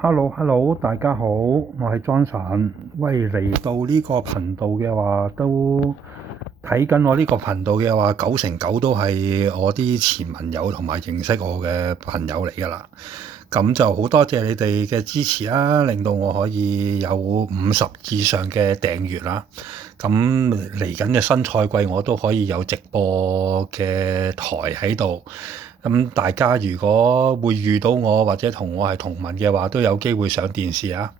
Hello，大家好，我係 Johnson。喂，嚟到呢個頻道嘅話，都睇緊我呢個頻道嘅話，9成9都係我啲前盟友同埋認識我嘅朋友嚟㗎啦。咁就好多謝你哋嘅支持啦，令到我可以有50以上嘅訂閱啦。咁嚟緊嘅新賽季，我都可以有直播嘅台喺度。咁大家如果會遇到我或者同我係同盟嘅話，都有機會上電視啊！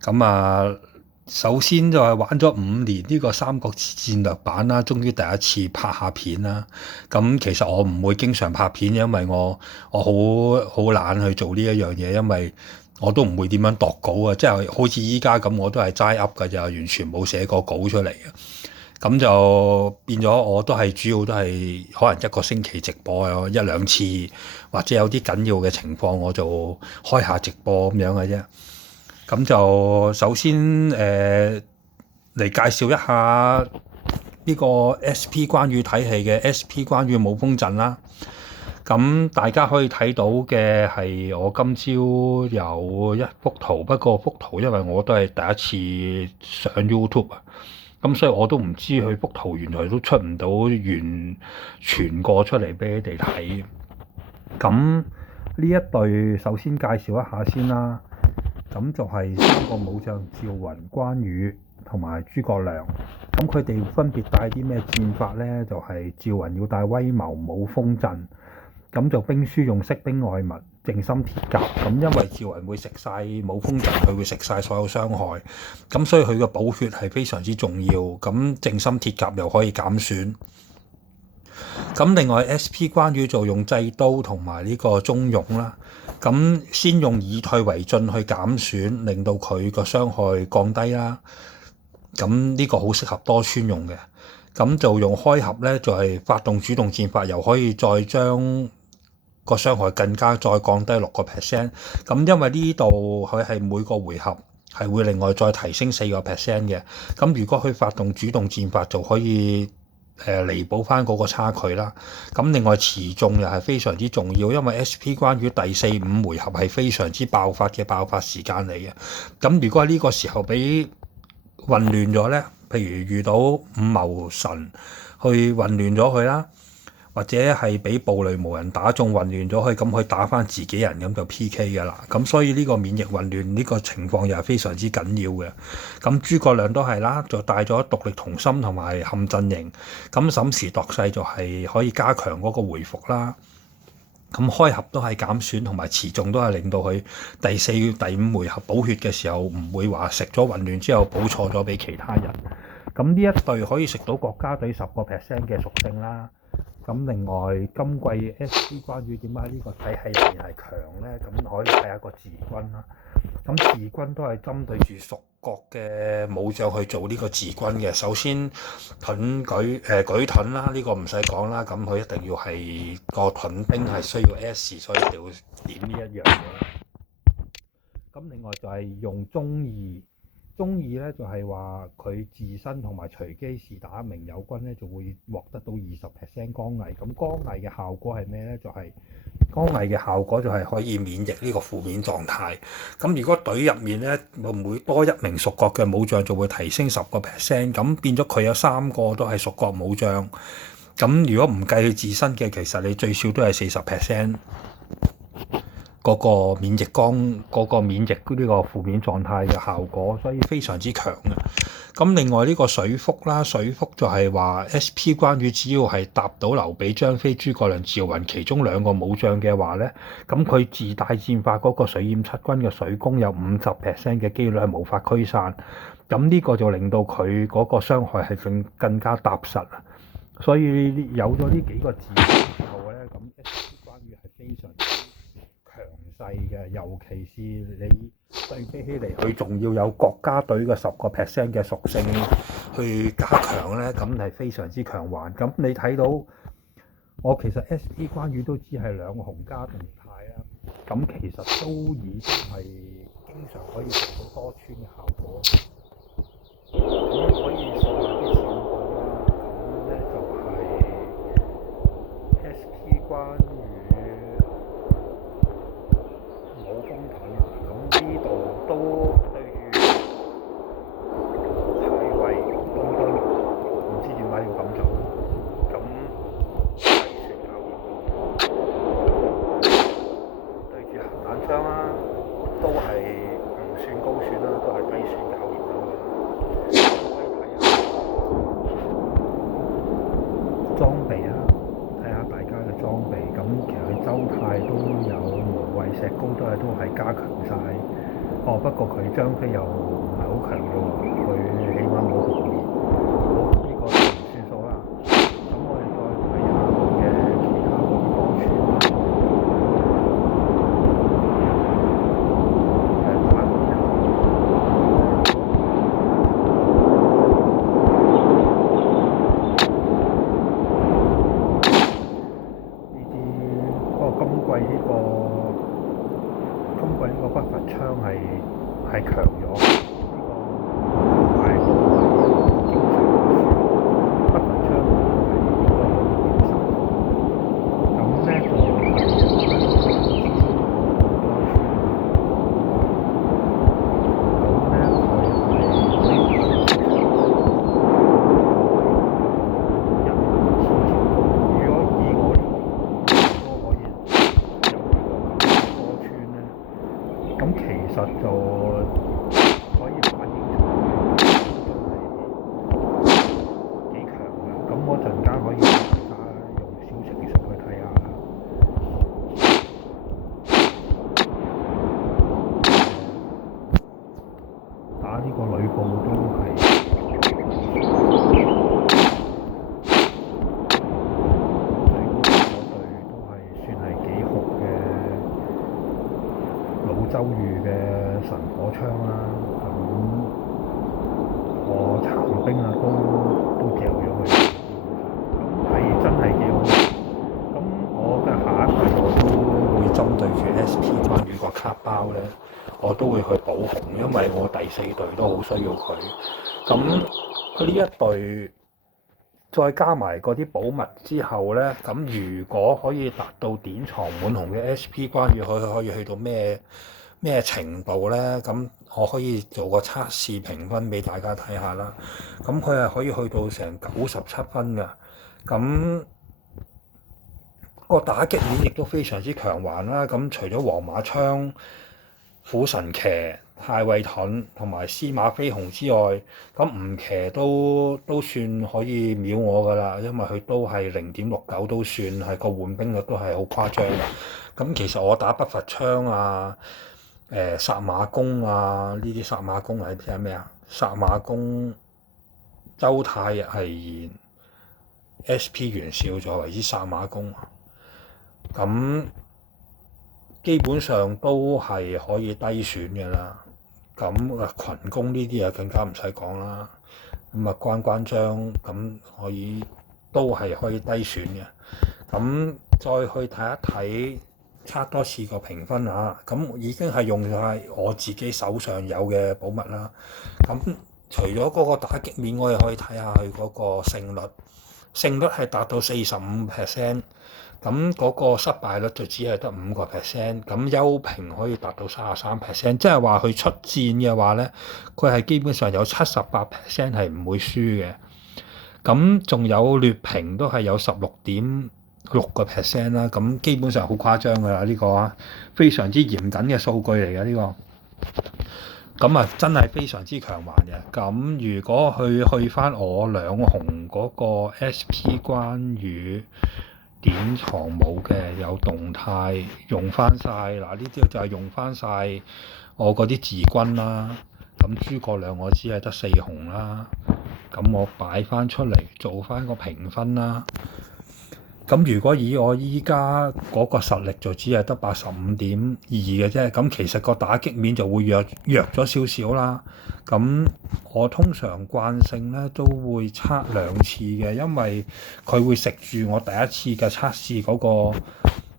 咁首先就係玩咗5年呢個《三國志戰略版》啦，終於第一次拍下片啦。咁其實我唔會經常拍片，因為我好懶去做呢一樣嘢，因為我都唔會點樣度稿啊，即係好似依家咁，我都係齋噏㗎，就完全冇寫過稿出嚟嘅。咁就變咗，我都係主要都係可能一個星期直播有1-2次，或者有啲緊要嘅情況，我就開下直播咁樣嘅啫。咁就首先嚟介紹一下呢個 SP 關羽體系嘅 SP 關羽武鋒陣啦。咁大家可以睇到嘅係我今朝有一幅圖，不過幅圖因為我都係第一次上 YouTube 啊。咁所以我都唔知佢幅圖原來都出唔到完全個出嚟俾你哋睇。咁呢一隊首先介紹一下先啦。咁就係三個武將趙雲、關羽同埋諸葛亮。咁佢哋分別帶啲咩戰法呢？就係趙雲要帶威謀武鋒陣。咁就兵書用識兵外物、靜心鐵甲。咁因為趙雲會食晒武鋒陣，佢會食晒所有傷害，咁所以佢嘅補血係非常之重要。咁靜心鐵甲又可以減損。咁另外 SP 關羽就用制刀同埋呢個中勇啦。咁先用以退為進去減損，令到佢個傷害降低啦。咁呢個好適合多村用嘅。咁就用開合咧，就係發動主動戰法，又可以再將個傷害更加再降低6%。咁因為呢度佢係每個回合係會另外再提升4%嘅。咁如果佢發動主動戰法，就可以彌補翻嗰個差距啦。咁另外持重又係非常之重要，因為 SP 關羽第4、5回合係非常之爆發嘅爆發時間嚟嘅。咁如果喺呢個時候俾混亂咗咧，譬如遇到五謀神去混亂咗佢啦，或者係俾暴雷無人打中混亂咗佢，咁佢打翻自己人咁就 PK 㗎啦。咁所以呢個免疫混亂呢個情況又係非常之緊要嘅。咁諸葛亮都係啦，就帶咗獨力同心同埋陷陣營。咁審時度勢就係可以加強嗰個回復啦。咁開合都係減損同埋持重都係令到佢第4、第5回合補血嘅時候唔會話食咗混亂之後補錯咗俾其他人。咁呢一隊可以食到國家隊10% 嘅屬性啦。咁另外今季 SP 關羽點解呢個體系入面係強呢？咁可以睇下個自軍啦。咁自軍都係針對住屬國嘅武將去做呢個自軍嘅。首先舉盾啦，呢個唔使講啦。咁佢一定要係個盾兵係需要 S， 所以一定要點呢一樣嘢。咁另外就係用忠義。忠義咧就係話佢自身同埋隨機是打明友軍咧就會獲得到20% 光毅。咁光毅嘅效果係咩咧？就係光毅嘅效果就係可以免疫呢個負面狀態。咁如果隊入面咧每多1名屬國嘅武將就會提升10%。咁變咗佢有3個都係屬國武將。咁如果唔計佢自身嘅，其實你最少都係40%。嗰個免疫嗰個免疫呢個負面狀態嘅效果，所以非常之強嘅。咁另外呢個水福啦，水福就係話 SP 關羽只要係搭到劉備、張飛、諸葛亮、趙雲其中2個武將嘅話咧，咁佢自帶戰法嗰個水淹七軍嘅水攻有50% 嘅機率係無法驅散。咁呢個就令到佢嗰個傷害係更加踏實。所以有咗呢幾個字之後咧，咁 SP 關羽係非常之強勢嘅，尤其是你對比起嚟，佢仲要有國家隊嘅10% 嘅屬性去加強咧，咁係非常之強橫。咁你睇到我其實 SP 關羽都只係2雄加動態啦，咁其實都已經係經常可以做到多村嘅效果。咁可以數下啲戰報啦，咁咧就係 SP 關羽武鋒盾，咁石膏都係加強晒。不過佢張飛又唔係好強嘅喎，佢起碼冇紅面。好，呢個就唔算數啦。咁我哋再睇下佢嘅其他嗰啲波穿啦。打嗰啲今季呢個北伐槍係強咗，呢個買都係經常北伐槍係應該可以接受。咁咧就咁其實就可以反映出佢真係幾強嘅。咁我陣間可以大家用小程序去睇下啦。打呢個呂布都係最高嗰隊都係算係幾好嘅老周瑜嘅神火槍啦。咁我殘兵啊都掉咗佢，咁係真係幾好。咁我嘅下一季我都會針對住 SP 關羽個卡包咧，我都會去補紅，因為我第四隊都好需要佢。咁佢呢一隊再加埋嗰啲寶物之後咧，咁如果可以達到典藏滿紅嘅 SP 關羽，可以去到咩程度咧？咁我可以做個測試評分俾大家睇下啦。咁佢係可以去到成97分㗎。咁個打擊面亦都非常之強橫啦。咁除咗黃馬槍、虎神騎、太尉盾同埋司馬飛鴻之外，咁吳騎都算可以秒我㗎啦，因為佢都係0.69，都算係個換兵率都係好誇張㗎。咁其實我打北伐槍啊、殺馬弓啊，呢啲殺馬弓係咩啊？殺馬弓、周太日係現 SP 袁紹作為之殺馬弓，咁基本上都係可以低選嘅啦。咁群攻呢啲啊更加唔使講啦。咁啊關張咁都係可以低選嘅。咁再去睇一睇測多次個評分嚇，咁已經係用晒我自己手上有嘅寶物啦。咁除咗嗰個打擊面，我哋可以睇下佢嗰個勝率係達到45%。咁嗰個失敗率就只係得5%，咁優平可以達到33%，即係話佢出戰嘅話咧，佢係基本上有78% 係唔會輸嘅。咁仲有劣評都係有16.6% 啦，咁基本上好誇張㗎啦，呢個啊非常之嚴謹嘅數據嚟嘅呢個。咁啊真係非常之強橫嘅。咁如果去翻我兩紅嗰個 SP 關羽典藏冇嘅有動態用翻晒，嗱呢啲就係用翻晒我嗰啲自軍啦。咁諸葛亮我只係得4紅啦，咁我擺翻出嚟做翻個評分啦。咁如果以我依家嗰個實力就只係得85.2嘅啫，咁其實個打擊面就會弱咗少少啦。咁我通常慣性咧都會測2次嘅，因為佢會食住我第一次嘅測試嗰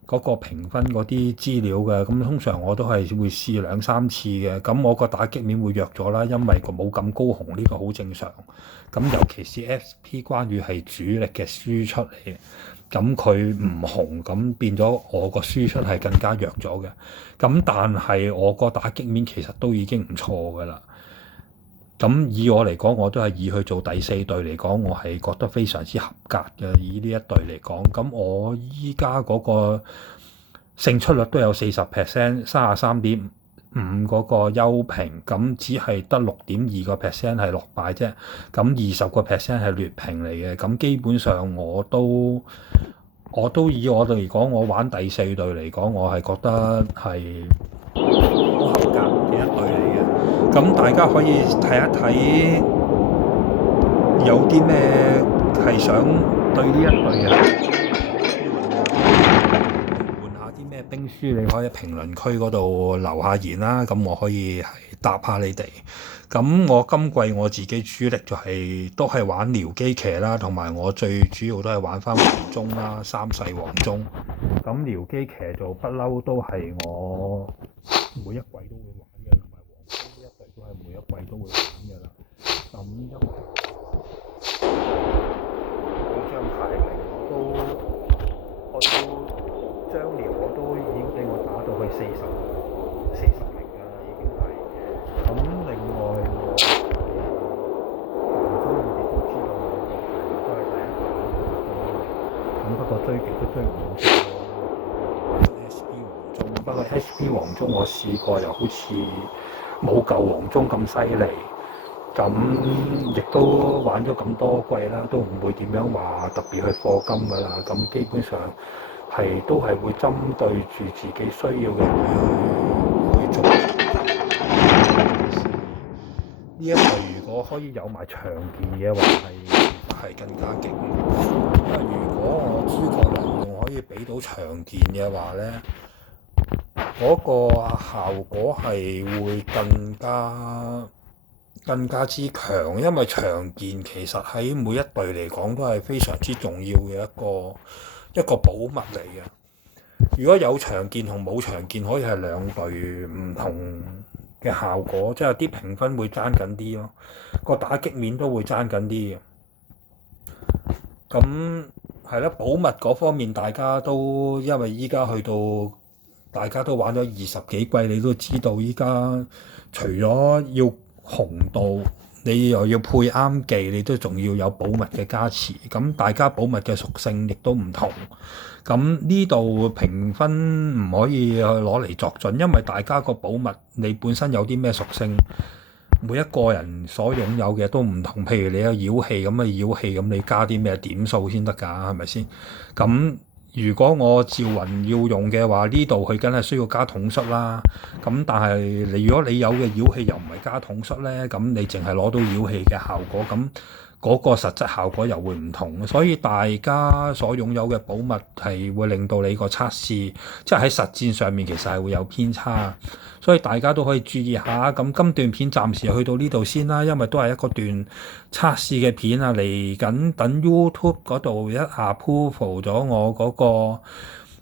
個評分嗰啲資料嘅。咁通常我都係會試2、3次嘅。咁我個打擊面會弱咗啦，因為佢冇咁高紅，呢個好正常。咁尤其是 SP 關羽係主力嘅輸出嚟嘅。咁佢唔紅，咁變咗我個輸出係更加弱咗嘅。咁但係我個打擊面其實都已經唔錯㗎啦。咁以我嚟講，我都係以去做第4隊嚟講，我係覺得非常之合格嘅。以呢一隊嚟講，咁我依家嗰個勝出率都有40%，33.5嗰個優評，咁只係得6.2% 係落敗啫。咁20% 係劣評嚟嘅。咁基本上我我都以我哋嚟講，我玩第四隊嚟講，我係覺得係好合格嘅一隊嚟嘅。咁大家可以睇一睇有啲咩係想對呢一隊嘅換下啲咩兵書，你可以喺評論區嗰度留下言啦。咁我可以係答下你哋。咁我今季我自己主力就都係玩僚機騎啦，同埋我最主要都係玩翻黃忠啦，三世黃忠。咁僚機騎就不嬲都係我每一季都會玩嘅，同埋黃忠呢一隊都係每一季都會玩嘅啦。咁因為嗰張牌嚟我都張遼我都已經俾我打到去40名㗎啦，已經係。咁另外我黃忠你哋都知道我個牌都係第一把咁不過追極都追唔到SP 黃忠，不過 SP 黃忠我試過又好似冇舊黃忠咁犀利。咁亦都玩咗咁多季啦，都唔會點樣話特別去課金㗎啦。咁基本上都係會針對住自己需要嘅去做。呢一隊如果可以有埋長劍嘅話，係更加勁。因為如果我諸葛亮仲可以俾到長劍嘅話咧，嗰個效果係會更加之強，因為長劍其實喺每一隊嚟講都係非常之重要嘅一個寶物嚟嘅。如果有長劍同冇長劍可以係兩隊唔同嘅效果，即係啲評分會爭緊啲咯，個打擊面都會爭緊啲嘅。咁係啦，寶物嗰方面大家都因為依家去到大家都玩咗20幾季，你都知道依家除咗要紅道，你又要配啱技，你都仲要有寶物嘅加持。咁大家寶物嘅屬性亦都唔同。咁呢度評分唔可以攞嚟作準，因為大家個寶物你本身有啲咩屬性，每一個人所擁有嘅都唔同。譬如你有妖氣咁嘅妖氣，咁你加啲咩點數先得㗎？係咪先？咁如果我趙雲要用嘅話，呢度佢梗係需要加統率啦。咁但係如果你有嘅妖氣又唔係加統率咧，咁你淨係攞到妖氣嘅效果，咁嗰個實質效果又會唔同。所以大家所擁有嘅寶物係會令到你個測試，即係喺實戰上面其實係會有偏差。所以大家都可以注意下。咁今段片暫時去到呢度先啦，因為都係一個段測試嘅片啊。嚟緊等 YouTube 嗰度一 approve 咗我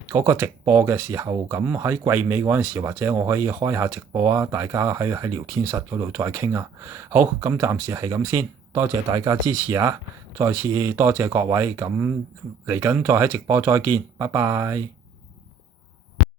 嗰個直播嘅時候，咁喺季尾嗰陣時，或者我可以開下直播啊，大家喺聊天室嗰度再傾啊。好，咁暫時係咁先，多謝大家支持啊！再次多謝各位，咁嚟緊再喺直播再見，拜拜。